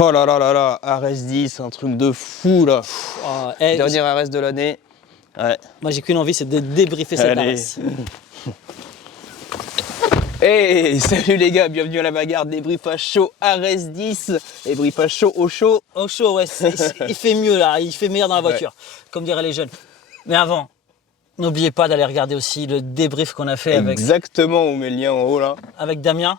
Oh là là là là, Ares 10, un truc de fou là. Dernier Ares de l'année. Ouais. Moi j'ai qu'une envie, c'est de débriefer cette Ares. Hey, salut les gars, bienvenue à la bagarre, débriefage chaud Ares 10, débriefage chaud au chaud. Au chaud, ouais, il fait mieux là, il fait meilleur dans la voiture, comme diraient les jeunes. Mais avant, n'oubliez pas d'aller regarder aussi le débrief qu'on a fait Exactement, on met le lien en haut là. avec Damien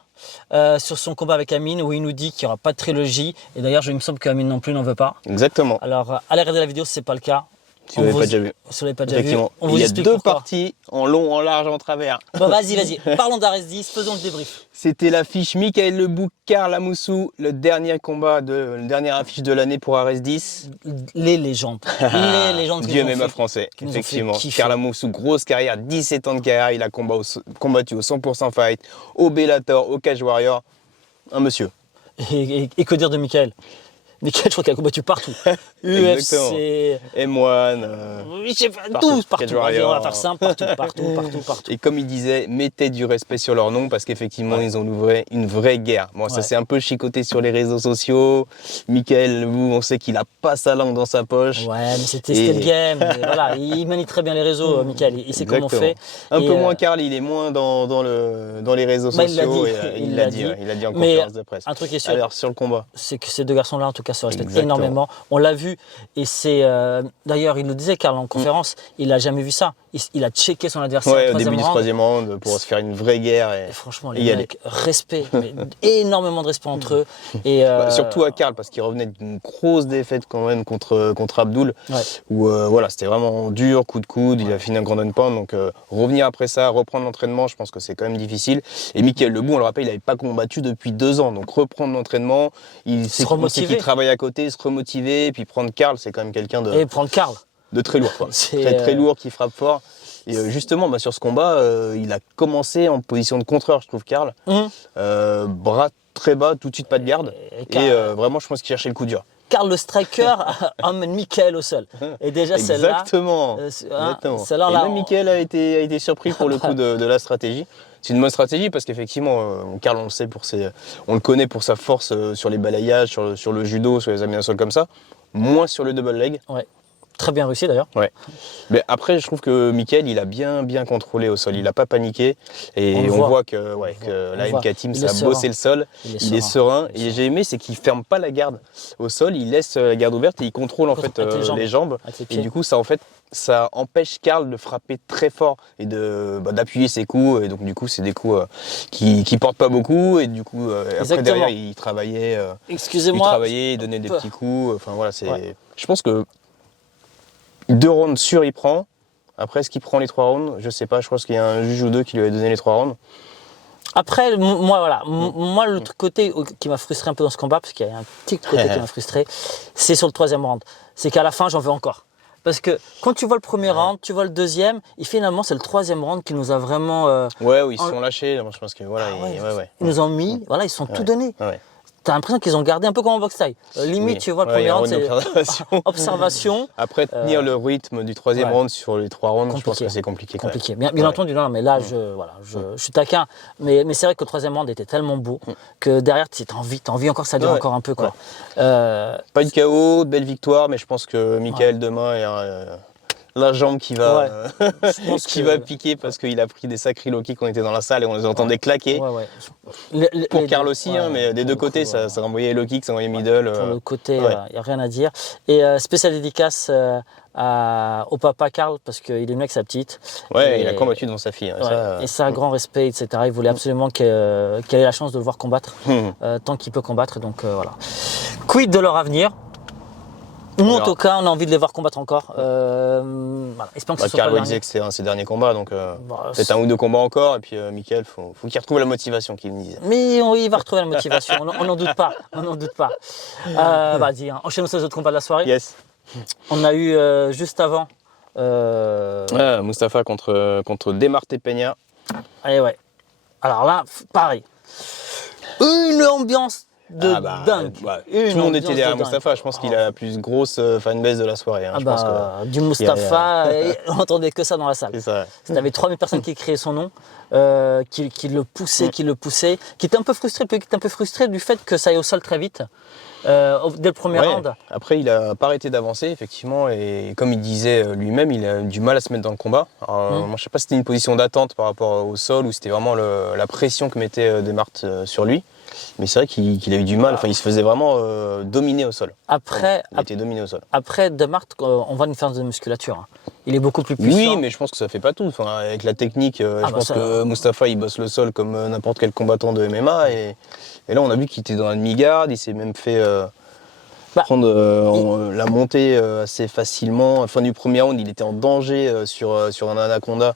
sur son combat avec Amine, où il nous dit qu'il n'y aura pas de trilogie. Et d'ailleurs, il me semble qu'Amine non plus n'en veut pas. Exactement. Alors, allez regarder la vidéo si ce n'est pas le cas. Si vous l'avez pas déjà vu. Si vous l'avez pas déjà vu, Effectivement. on vous Il y a explique deux pourquoi. parties, en long, en large, en travers. Bon, vas-y. Parlons d'Ares 10, faisons le débrief. C'était l'affiche Michael Lebouc, Karl Amoussou, le dernière affiche de l'année pour Ares 10. Les légendes. Les légendes. Dieu MMA français, effectivement. Karl Amoussou, grosse carrière, 17 ans de carrière, il a combattu au 100% fight, au Bellator, au Cage Warrior. Un monsieur. Et que dire de Michael? Michael, je crois qu'il a combattu partout. UFC, M1, je sais pas, partout. partout. Vas-y, on va faire simple, partout. Et comme il disait, mettez du respect sur leur nom parce qu'effectivement, ils ont ouvert une vraie guerre. Bon, ça s'est un peu chicoté sur les réseaux sociaux. Michael, on sait qu'il a pas sa langue dans sa poche. Ouais, mais c'était le game. Et voilà, il manie très bien les réseaux, Michael. Il sait comment on fait. Un peu moins Karl, il est moins dans les réseaux sociaux. Il l'a dit en conférence de presse. Un truc est sûr. Alors, sur le combat. C'est que ces deux garçons-là, en tout cas, se respectent énormément. On l'a vu. Et c'est. D'ailleurs, il le disait, Karl, en conférence, il n'a jamais vu ça. Il a checké son adversaire au début du troisième round pour se faire une vraie guerre. Et franchement, les mecs, respect. Mais énormément de respect entre eux. Et surtout à Karl, parce qu'il revenait d'une grosse défaite quand même contre Abdul. Où voilà, c'était vraiment dur, coup de coude. Il a fini un grand pound. Donc revenir après ça, reprendre l'entraînement, je pense que c'est quand même difficile. Et Michael Lebouc, on le rappelle, il n'avait pas combattu depuis 2 ans. Donc reprendre l'entraînement, il sait qu'il travaille à côté, se remotiver. Et puis prendre Karl, c'est quand même quelqu'un de. Et prendre Karl. De très lourd, quoi. Très lourd, qui frappe fort. Et justement, sur ce combat, il a commencé en position de contreur, je trouve, Karl. Bras très bas, tout de suite pas de garde. Et vraiment, je pense qu'il cherchait le coup dur. Karl le striker emmène Michael au sol. Et déjà celle-là. Exactement. Et même Michael a été surpris pour le coup de la stratégie. C'est une bonne stratégie parce qu'effectivement, Karl, on le connaît pour sa force sur les balayages, sur le judo, sur les amenés au sol comme ça. Moins sur le double leg. Ouais. Très bien réussi d'ailleurs. Ouais. Mais après, je trouve que Michael, il a bien contrôlé au sol. Il n'a pas paniqué. Et on voit que la MK Team, ça a bossé le sol. Il est serein. Et j'ai aimé, c'est qu'il ne ferme pas la garde au sol. Il laisse la garde ouverte et il contrôle en fait les jambes. Et du coup, ça empêche Karl de frapper très fort et d'appuyer ses coups. Et donc, du coup, c'est des coups qui portent pas beaucoup. Et du coup, après, derrière, il travaillait. Il donnait des petits coups. Enfin, voilà, je pense que 2 rounds sûrs, il prend. Après, est-ce qu'il prend les 3 rounds? Je sais pas, je pense qu'il y a un juge ou 2 qui lui a donné les 3 rounds. Après, moi, l'autre côté qui m'a frustré un peu dans ce combat, parce qu'il y a un petit côté qui m'a frustré, c'est sur le 3e round. C'est qu'à la fin, j'en veux encore. Parce que quand tu vois le premier round, tu vois le deuxième, et finalement, c'est le 3e round qui nous a vraiment. Où ils se sont lâchés. Moi, je pense que ils nous ont mis, ils sont tout donnés. T'as l'impression qu'ils ont gardé un peu comme en boxe taille. Limite, tu vois, le premier round, c'est observation. Après, tenir le rythme du 3e round sur les 3 rounds, je pense que c'est compliqué. Bien entendu, non, mais là, je suis taquin. Mais c'est vrai que le 3e round était tellement beau que derrière, t'as envie encore que ça dure encore un peu. Quoi. Pas de KO, belle victoire, mais je pense que Michael demain est la jambe qui va piquer parce qu'il a pris des sacrés low kicks. On était dans la salle et on les entendait claquer. Pour Karl aussi, mais des deux côtés, ça renvoyait les low kicks, ça renvoyait middle. Pour le côté, il n'y a rien à dire. Et spéciale dédicace au papa Karl parce qu'il est venu avec sa petite. Il a combattu devant sa fille. Et ça, un grand respect, etc. Il voulait absolument qu'elle ait la chance de le voir combattre tant qu'il peut combattre. Donc voilà. Quid de leur avenir? Nous, en tout cas, on a envie de les voir combattre encore. Espérons que ce soit pas le dernier. disait que c'était un de ses derniers combats, donc peut-être 1 ou 2 combats encore. Et puis Michael, faut qu'il retrouve la motivation, qu'il me disait. Mais il va retrouver la motivation, on n'en doute pas. Vas-y, enchaînons sur les autres combats de la soirée. Yes. On a eu juste avant. Mustafa contre Demarte Peña. Allez, Alors là, pareil. Une ambiance de dingue. Tout le monde était derrière Mustafa. Je pense qu'il a la plus grosse fanbase de la soirée. Du Mustafa, on n'entendait que ça dans la salle. C'est ça. Il y avait 3000 personnes qui criaient son nom, qui le poussaient, qui était un peu frustré du fait que ça aille au sol très vite. dès le premier round. Après, il n'a pas arrêté d'avancer, effectivement, et comme il disait lui-même, il a du mal à se mettre dans le combat. Alors, moi, je ne sais pas si c'était une position d'attente par rapport au sol ou c'était vraiment la pression que mettait Demart sur lui. Mais c'est vrai qu'il a eu du mal, enfin, il se faisait vraiment dominer au sol. Il était dominé au sol. Après, Demart, on voit une différence de musculature. Hein. Il est beaucoup plus puissant. Oui, mais je pense que ça ne fait pas tout. Enfin, avec la technique, je pense que Mustafa, il bosse le sol comme n'importe quel combattant de MMA. Et là, on a vu qu'il était dans la demi-garde, il s'est même fait prendre la montée assez facilement. À la fin du premier round, il était en danger sur un anaconda.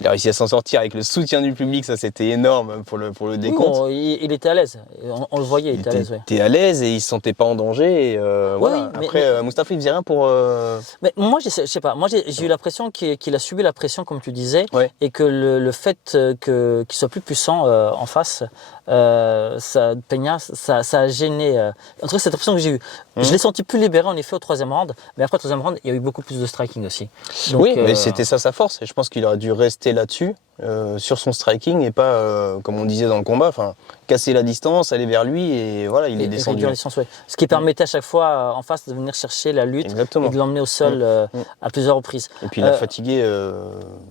Il a réussi à s'en sortir avec le soutien du public, ça c'était énorme pour le décompte. Oui, il était à l'aise, on le voyait, il était à l'aise. Il était à l'aise et il ne se sentait pas en danger. Et, voilà. Après, Mustafa, il faisait rien pour... Mais moi, je sais pas, moi j'ai eu l'impression qu'il a subi la pression, comme tu disais, et que le fait qu'il soit plus puissant en face, Peña, ça a gêné. En tout cas, c'est l'impression que j'ai eue. Je l'ai senti plus libéré en effet au troisième round, mais après le troisième round, il y a eu beaucoup plus de striking aussi. Donc, oui, mais c'était ça sa force, et je pense qu'il aurait dû rester là-dessus, sur son striking, et pas, comme on disait dans le combat, casser la distance, aller vers lui, et voilà, il est descendu. Ce qui permettait à chaque fois en face de venir chercher la lutte. Exactement. Et de l'emmener au sol à plusieurs reprises. Et puis il a fatigué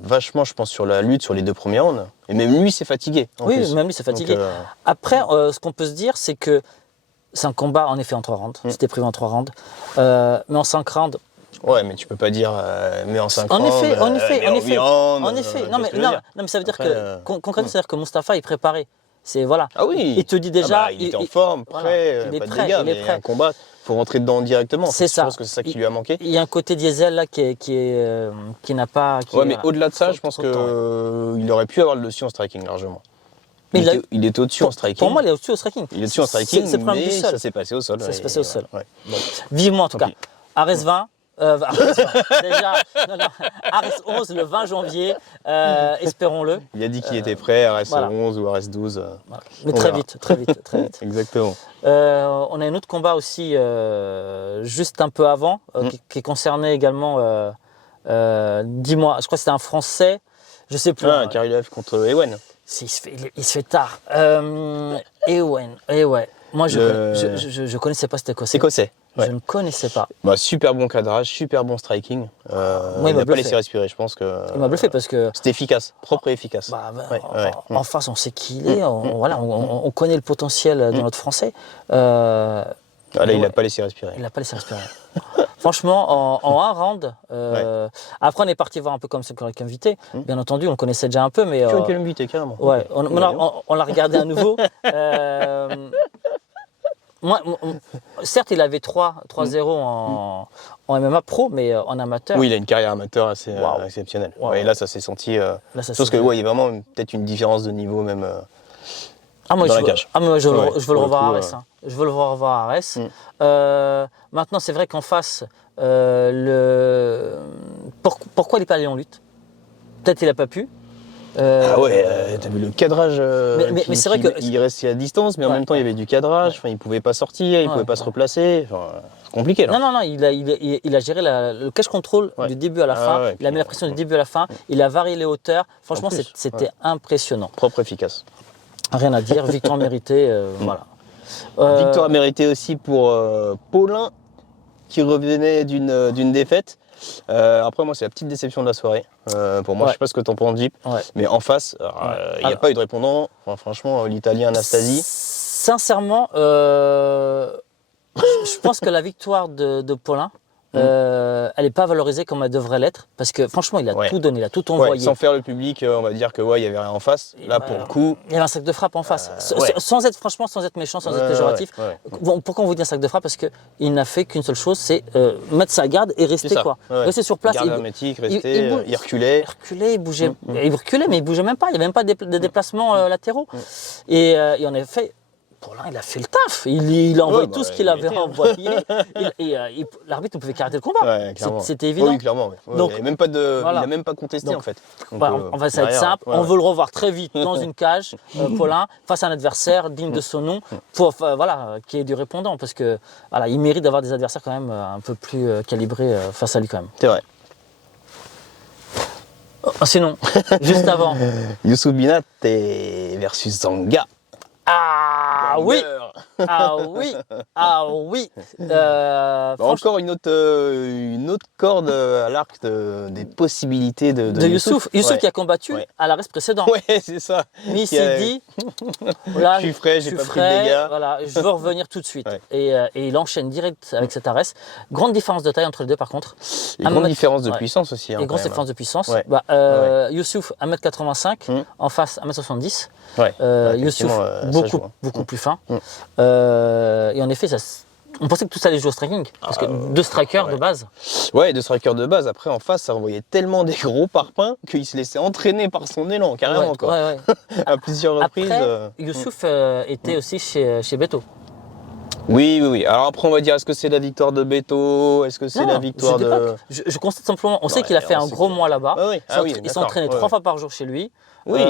vachement, je pense, sur la lutte, sur les 2 premiers rounds, et même lui s'est fatigué. Oui, même lui s'est fatigué. Donc, après, ce qu'on peut se dire, c'est que c'est un combat en effet en 3 rounds, c'était prévu en 3 rounds, mais en 5 rounds. Ouais, mais tu peux pas dire mais en 5 rounds. En effet. Non, mais ça veut dire après, que concrètement, c'est-à-dire que Mustafa est préparé. C'est voilà. Ah oui. Il te dit déjà. Il était en forme, prêt, il est pas de prêt, dégâts, il est mais prêt. un combat, faut rentrer dedans directement. C'est ça. Je pense que c'est ça qui lui a manqué. Il y a un côté diesel là qui n'a pas. Mais au-delà de ça, je pense qu'il aurait pu avoir le dessus en striking largement. Mais il était au-dessus en striking. Pour moi, il est au-dessus au striking. Il est au-dessus en striking, mais du sol. ça s'est passé au sol. Ça s'est passé au sol. Ouais. Bon. Vivement en tout cas. Ares 20. Déjà, Ares 11 le 20 janvier, espérons-le. Il a dit qu'il était prêt, Ares 11 ou Ares 12. Voilà. Mais très vite. Exactement. On a un autre combat aussi, juste un peu avant, qui concernait également, dis-moi, je crois que c'était un Français, je sais plus. Karilev contre Ewen. Il se fait tard. Ewen, ouais. Moi, je connaissais pas cet écossais. Écossais. Ouais. Je ne connaissais pas. Super bon cadrage, super bon striking. Il n'a pas laissé respirer, je pense que. Il m'a bluffé parce que. C'était efficace, propre et efficace. En face, on sait qui il est, on connaît le potentiel dans notre français. Là, il n'a pas laissé respirer. Il n'a pas laissé respirer. Franchement, en un round, après on est parti voir un peu comme ce qu'on a invité. Bien entendu, on le connaissait déjà un peu, mais. Tu as quel invité carrément. Ouais, on l'a regardé à nouveau. Certes, il avait 3-0 en MMA pro, mais en amateur. Oui, il a une carrière amateur assez exceptionnelle. Wow. Et là, ça s'est senti. Je pense qu'il y a vraiment peut-être une différence de niveau même dans la cage. Je veux le revoir à Arès. Je veux le revoir à Arès. Maintenant, c'est vrai qu'en face, pourquoi il n'est pas allé en lutte? Peut-être qu'il n'a pas pu. T'as vu le cadrage. Mais c'est vrai il restait à distance, mais en même temps il y avait du cadrage. Il pouvait pas sortir, il pouvait pas se replacer. C'est compliqué là. Non, il a géré le cage control du début à la fin. Il a mis la pression du début à la fin. Il a varié les hauteurs. Franchement, c'était impressionnant. Propre, efficace. Rien à dire. Victoire méritée. Voilà. Victoire méritée aussi pour Paulin, qui revenait d'une défaite. Après moi c'est la petite déception de la soirée pour moi. Je sais pas ce que t'en penses, Jeep, mais en face il n'y a pas eu de répondant. Franchement, l'italien Anastasi, sincèrement je pense que la victoire de Paulin, elle n'est pas valorisée comme elle devrait l'être, parce que franchement il a tout donné, il a tout envoyé. Sans faire le public, on va dire que il y avait rien en face. Là pour le coup, il y avait un sac de frappe en face, sans être méchant, sans être péjoratif. Pourquoi on vous dit un sac de frappe? Parce qu'il n'a fait qu'une seule chose, c'est mettre sa garde et rester rester sur place. Garde hermétique, rester, il reculait. Il bougeait, il reculait, mais il bougeait même pas. Il n'y avait même pas de déplacements latéraux. Et en effet, Paulin, il a fait le taf. Il a envoyé tout ce qu'il avait envoyé. L'arbitre ne pouvait qu'arrêter le combat. C'était évident. Oui, clairement. Donc, il n'a même pas contesté en fait. Donc, on va essayer de simple. On veut le revoir très vite dans une cage, Paulin, face à un adversaire digne de son nom, pour qui est du répondant, parce que il mérite d'avoir des adversaires quand même un peu plus calibrés face à lui quand même. C'est vrai. Sinon, juste avant. Youssouf Binat versus Zanga. Ah oui. Ah oui, ah oui. Encore une autre corde à l'arc des possibilités de Youssouf. Youssouf qui a combattu à l'arrest précédent. Ouais, c'est ça. Mais il s'est dit, là, je suis frais, j'ai pas pris de dégâts. Voilà, je veux revenir tout de suite. Et il enchaîne direct avec cet arrest. Grande différence de taille entre les deux par contre. Et grande différence de puissance aussi. Et grosse différence de puissance. Youssouf 1m85, en face 1m70. Youssouf beaucoup plus fin. Et en effet, on pensait que tout ça allait jouer au striking, parce que deux strikers de base. Ouais, deux strikers de base. Après, en face, ça envoyait tellement des gros parpaings qu'il se laissait entraîner par son élan, carrément. À plusieurs reprises. Après, Youssouf était aussi chez Beto. Oui. Alors après, on va dire, est-ce que c'est la victoire de Beto? Est-ce que c'est la victoire de... Je constate simplement, on sait qu'il a fait un gros mois là-bas. Il s'entraînait 3 fois par jour chez lui. Oui,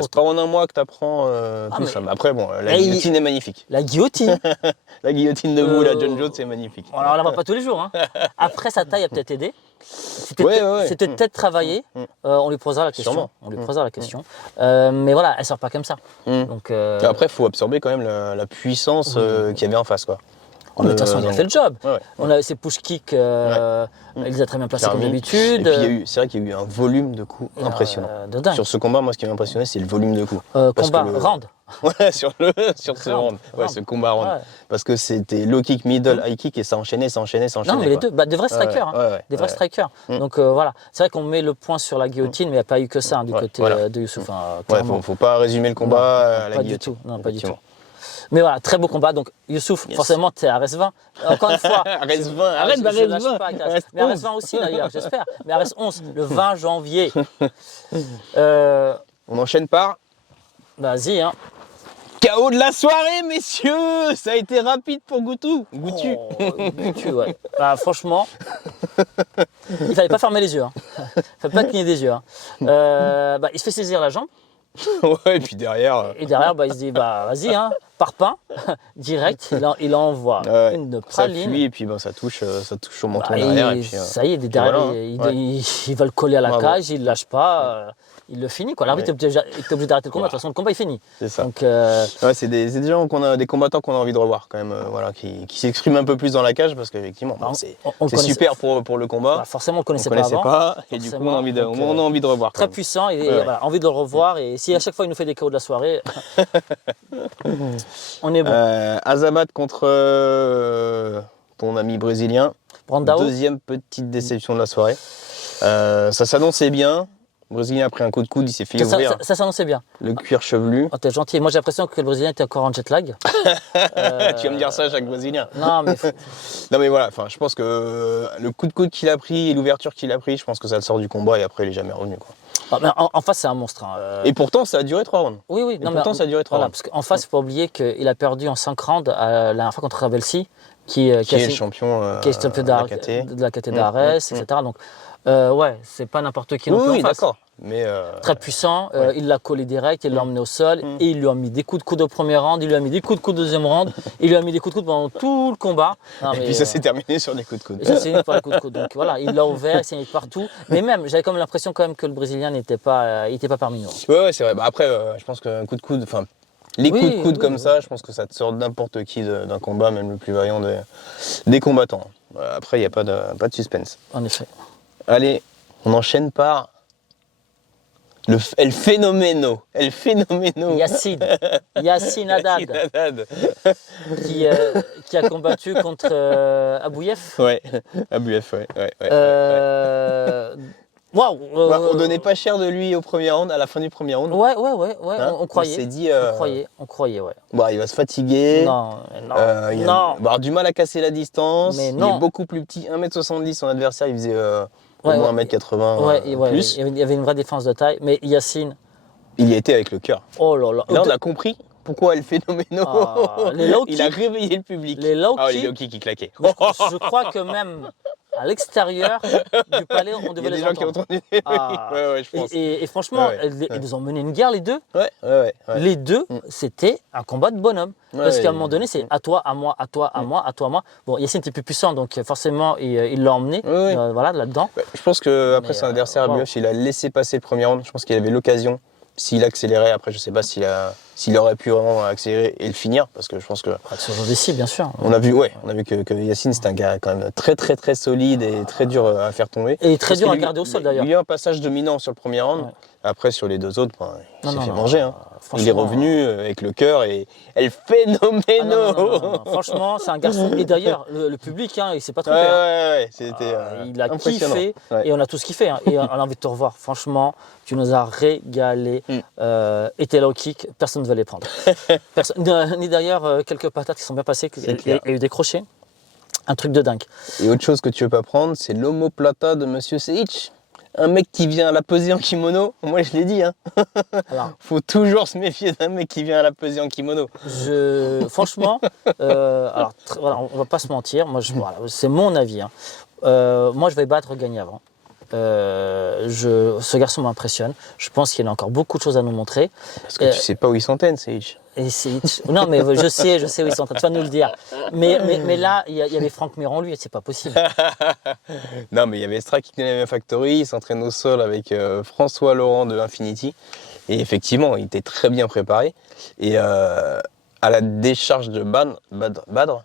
c'est pas en un mois que tu apprends tout ça. Mais après, bon, la guillotine est magnifique. La guillotine La guillotine debout, la John Jones, c'est magnifique. Alors, on la voit pas tous les jours. Hein. Après, sa taille a peut-être aidé. C'était peut-être travaillé. On lui posera la question. Mais voilà, elle sort pas comme ça. Donc, après, il faut absorber quand même la puissance qu'il y avait en face, quoi. De toute façon, il a fait le job. On a ses push kicks, il les a très bien placés comme d'habitude. Et puis, c'est vrai qu'il y a eu un volume de coups impressionnant. Sur ce combat, moi, ce qui m'a impressionné, c'est le volume de coups. Round. Ouais, sur ce round. Ouais, ce combat round. Ouais. Parce que c'était low kick, middle, high kick et ça enchaînait. Non, mais les deux, des vrais strikers. Des vrais strikers. Donc voilà, c'est vrai qu'on met le point sur la guillotine, mais il n'y a pas eu que ça du côté de Youssouf. Faut pas résumer le combat à la guillotine. Pas du tout. Non, pas du tout. Mais voilà, très beau combat. Donc, Youssouf, forcément, tu es à RS20. Encore une fois. RS20, arrête, mais RS20 aussi, d'ailleurs, j'espère. Mais RS11, le 20 janvier. On enchaîne par. Vas-y, hein. KO de la soirée, messieurs. Ça a été rapide pour Goutu, ouais. Bah, franchement, il fallait pas fermer les yeux. Hein. Il fallait pas cligner des yeux. Hein. Il se fait saisir la jambe. Ouais, et puis derrière. Et derrière, il se dit, vas-y, hein, parpaing, direct, il envoie une praline. Ça fuit, et puis ça touche au menton derrière. Et puis, ça y est, derrière, il va le coller à la cage, il ne lâche pas. Il le finit, quoi. L'arbitre est obligé d'arrêter le combat. De toute façon, le combat est fini. C'est ça. Donc, c'est des gens des combattants qu'on a envie de revoir quand même, qui s'expriment un peu plus dans la cage parce qu'effectivement, c'est super pour le combat. Forcément, on ne le connaissait pas avant. Et du coup, on a envie de revoir. Très puissant et envie de le revoir. Et si à chaque fois il nous fait des KO de la soirée, on est bon. Azamat contre ton ami brésilien. Brandao. Deuxième petite déception de la soirée. Ça s'annonçait bien. Le Brésilien a pris un coup de coude, il s'est fait ouvrir. Ça s'annonçait bien. Le cuir chevelu. Oh, t'es gentil. Moi j'ai l'impression que le Brésilien était encore en jet lag. Tu vas me dire ça à chaque Brésilien. Non mais voilà, je pense que le coup de coude qu'il a pris et l'ouverture qu'il a pris, je pense que ça le sort du combat et après il est jamais revenu, quoi. En face c'est un monstre. Hein. Et pourtant ça a duré 3 rounds. Oui. Ça a duré 3 rounds. Parce qu'en face, il ne faut pas oublier qu'il a perdu en 5 rounds la dernière fois contre Ravelsi, qui est le champion de la KT d'Ares, etc. Donc c'est pas n'importe qui non plus en face. D'accord. Mais très puissant, il l'a collé direct, il l'a emmené au sol et il lui a mis des coups de coude au premier round, il lui a mis des coups de coude au deuxième round, il lui a mis des coups de coude pendant tout le combat. Puis ça s'est terminé sur des coups de coude. Et ça s'est terminé par les coups de coude. Donc voilà, il l'a ouvert, il s'est mis partout. Mais même, j'avais comme l'impression quand même que le Brésilien n'était pas parmi nous. Ouais, c'est vrai. Après, je pense qu'un coup de coude, les coups de coude comme ça, je pense que ça te sort n'importe qui d'un combat, même le plus vaillant des combattants. Après, il n'y a pas de suspense. En effet. Allez, on enchaîne par El Fenomeno. Yacine Haddad. Qui a combattu contre Abouyev. Ouais, Abouyev, ouais. Waouh. On donnait pas cher de lui au premier round, à la fin du premier round. Ouais. On croyait. On s'est dit. On croyait, ouais. Il va se fatiguer. Non. Il va avoir du mal à casser la distance. Mais il est beaucoup plus petit, 1m70. Son adversaire, il faisait au moins 1m80 plus. Il y avait une vraie défense de taille. Mais Yacine. Il y était avec le cœur. Oh là là. Là, on a compris pourquoi El Fenomeno. Il a réveillé le public. Les low kicks qui claquaient. Je crois que même à l'extérieur du palais, on devait les entendre. Il y a des gens qui ont entendu. Je pense. Et franchement, ils ont mené une guerre, les deux. Ouais. Les deux, c'était un combat de bonhomme. Parce qu'à un moment donné, c'est à toi, à moi, à toi, à moi, à toi, à moi. Bon, Yacine était plus puissant, donc forcément, il l'a emmené là-dedans. Je pense qu'après son adversaire, Abouyev, il a laissé passer le premier round. Je pense qu'il avait l'occasion. S'il accélérait, après, je ne sais pas s'il s'il aurait pu vraiment accélérer et le finir, parce que je pense que... Sur le décis, bien sûr. On a vu que Yacine, c'est un gars quand même très très très solide et très dur à faire tomber. Et très dur à garder au sol d'ailleurs. Il y a eu un passage dominant sur le premier round. Ouais. Après, sur les deux autres, il s'est fait manger. Hein. Il est revenu avec le cœur et elle phénoménal. Franchement, c'est un garçon. Et d'ailleurs, le public, hein, il s'est pas trompé. C'était il a kiffé et on a tous kiffé. Hein, et on a envie de te revoir. Franchement, tu nous as régalé. Et tes low kicks, personne ne va les prendre. Ni d'ailleurs quelques patates qui sont bien passées. Il y a eu des crochets. Un truc de dingue. Et autre chose que tu veux pas prendre, c'est l'omoplata de Monsieur Seich. Un mec qui vient à la pesée en kimono, moi je l'ai dit, hein. Alors, faut toujours se méfier d'un mec qui vient à la pesée en kimono. Franchement, alors voilà, on va pas se mentir, moi c'est mon avis. Hein. Moi je vais battre Gagné avant. Ce garçon m'impressionne. Je pense qu'il a encore beaucoup de choses à nous montrer. Parce que tu sais pas où il s'entraîne, Seich. Non, mais je sais où ils sont en train de nous le dire. Mais là, il y avait Franck Miron, lui, et c'est pas possible. Non, mais il y avait Strike MMA Factory, il s'entraîne au sol avec François Laurent de Infinity. Et effectivement, il était très bien préparé. Et à la décharge de Badr,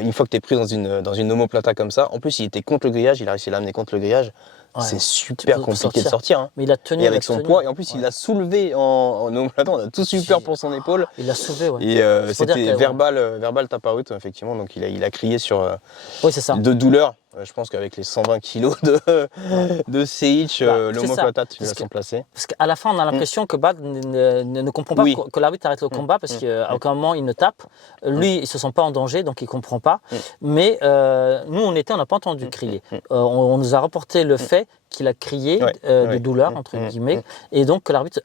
une fois que tu es pris dans une omoplata comme ça, en plus, il était contre le grillage, il a réussi à l'amener contre le grillage. Ouais, c'est super compliqué de sortir. Hein. Mais il a tenu. Et avec son poids, et en plus il l'a soulevé en omoplata, on a tous eu peur pour son épaule. Il l'a soulevé, ouais. Et c'était verbal taparut, effectivement, donc il a crié sur de douleur. Je pense qu'avec les 120 kilos de Seich, l'omoplata, tu l'as placé. Parce qu'à la fin, on a l'impression que Bad ne comprend pas que l'arbitre arrête le combat parce qu'à aucun moment il ne tape. Lui, il ne se sent pas en danger, donc il ne comprend pas. Mais nous, on n'a pas entendu crier. On nous a rapporté le fait qu'il a crié de douleur, entre guillemets, et donc que l'arbitre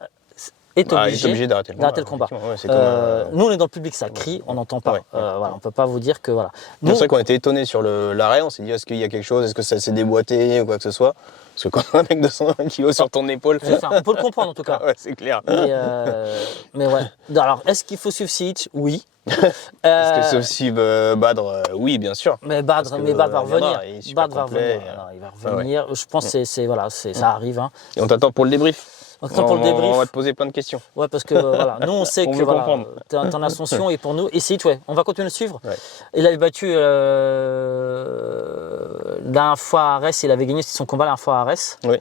est obligé d'arrêter le combat. Nous, on est dans le public, ça crie, on n'entend pas. Voilà, on ne peut pas vous dire que... Voilà. C'est vrai qu'on était étonnés sur l'arrêt, on s'est dit est-ce qu'il y a quelque chose, est-ce que ça s'est déboîté ou quoi que ce soit. Parce que quand on a un mec de 120 kg sur ton épaule... Ça, on peut le comprendre en tout cas. Ouais, c'est clair. Mais ouais. Alors, est-ce qu'il faut suivre Seich? Oui. Est-ce que sauf Badr, oui, bien sûr. Mais Badr va revenir. Badr va revenir. Il va revenir. Je pense que ça arrive. Hein. Et on t'attend pour le débrief. On va te poser plein de questions. Ouais, parce que voilà, nous on sait que ton ascension est pour nous. Et Seich, on va continuer de suivre. Ouais. Il avait battu la dernière fois à Arès, il avait gagné son combat la dernière fois à Arès. Oui.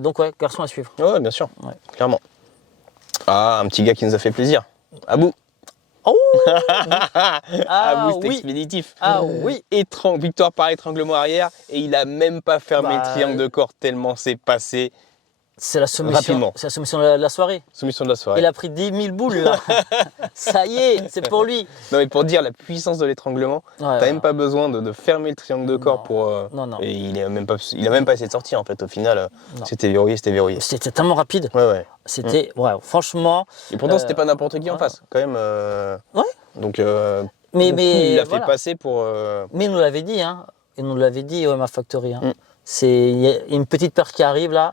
Donc ouais, garçon à suivre. Ouais, bien sûr, clairement. Ah, un petit gars qui nous a fait plaisir. Abou. Oh Abou, c'était expéditif. Ah oui. Victoire par étranglement arrière et il a même pas fermé le triangle de corps tellement c'est passé. C'est la soumission. C'est la soumission de la soirée. Soumission de la soirée. Il a pris 10 000 boules là. Ça y est, c'est pour lui. Non mais pour dire la puissance de l'étranglement, t'as même pas besoin de fermer le triangle de corps pour. Non. Et il a même pas essayé de sortir en fait. Au final, c'était verrouillé. C'était tellement rapide. Ouais. C'était franchement. Et pourtant c'était pas n'importe qui en face, quand même. Ouais. Donc. Mais il a fait passer pour. Mais il nous l'avait dit, hein. Il nous l'avait dit au MMA Factory. Hein. Il y a une petite peur qui arrive là,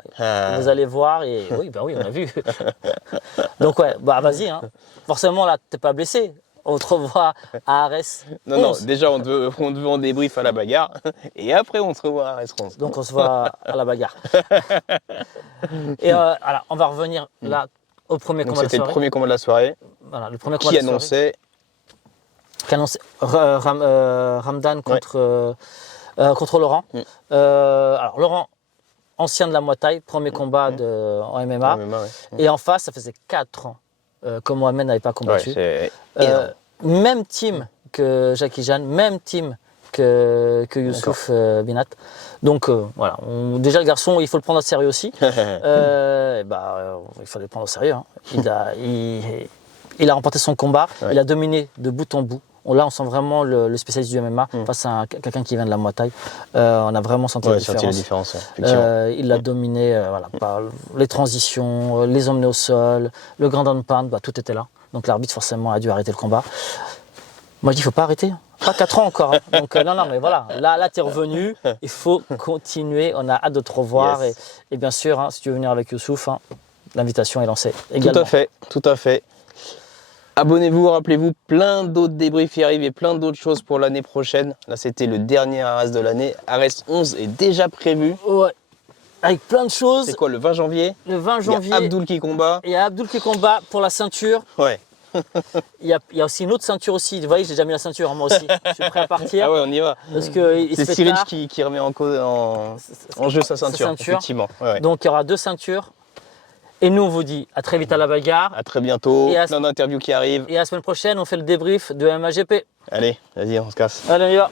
vous allez voir, et oui, on a vu. Donc ouais, vas-y, hein. Forcément là, t'es pas blessé. On te revoit à Arès. Non, déjà on te veut en débrief à la bagarre, et après on se revoit à Arès 11. Donc on se voit à la bagarre. Et alors, on va revenir là au premier combat de la soirée. C'était le premier combat de la soirée. Voilà, le premier combat de la soirée. Qui annonçait Ramdan contre Laurent. Alors Laurent, ancien de la Muay Thai, premier combat en MMA. Et en face, ça faisait 4 ans que Mohamed n'avait pas combattu. Même team que Jackie Jeanne, même team que Youssouf Binat. Donc voilà, déjà le garçon, il faut le prendre au sérieux aussi. Il fallait le prendre au sérieux. Hein. Il a remporté son combat, il a dominé de bout en bout. Là, on sent vraiment le spécialiste du MMA face à quelqu'un qui vient de la Muay Thai. On a vraiment senti la différence. Il l'a dominé par les transitions, les emmener au sol, le grand down pound, tout était là. Donc l'arbitre, forcément, a dû arrêter le combat. Moi, je dis, il ne faut pas arrêter. Pas 4 ans encore. Hein. Donc non, mais voilà. Là tu es revenu. Il faut continuer. On a hâte de te revoir. Yes. Et bien sûr, si tu veux venir avec Youssouf, l'invitation est lancée également. Tout à fait. Abonnez-vous, rappelez-vous, plein d'autres débriefs y arrivent et plein d'autres choses pour l'année prochaine. Là, c'était le dernier Arès de l'année. Arès 11 est déjà prévu. Ouais. avec plein de choses. C'est quoi, le 20 janvier? Le 20 janvier. Il y a Abdul qui combat. Il y a Abdul qui combat pour la ceinture. Ouais. Il y a aussi une autre ceinture aussi. Vous voyez, j'ai déjà mis la ceinture, moi aussi. Je suis prêt à partir. Ah ouais, on y va. Parce que c'est Cyril qui remet en jeu sa ceinture, effectivement. Ouais. Donc il y aura 2 ceintures. Et nous, on vous dit à très vite à la bagarre. À très bientôt. Plein d'interviews qui arrivent. Et la semaine prochaine, on fait le débrief de MAGP. Allez, vas-y, on se casse. Allez, on y va.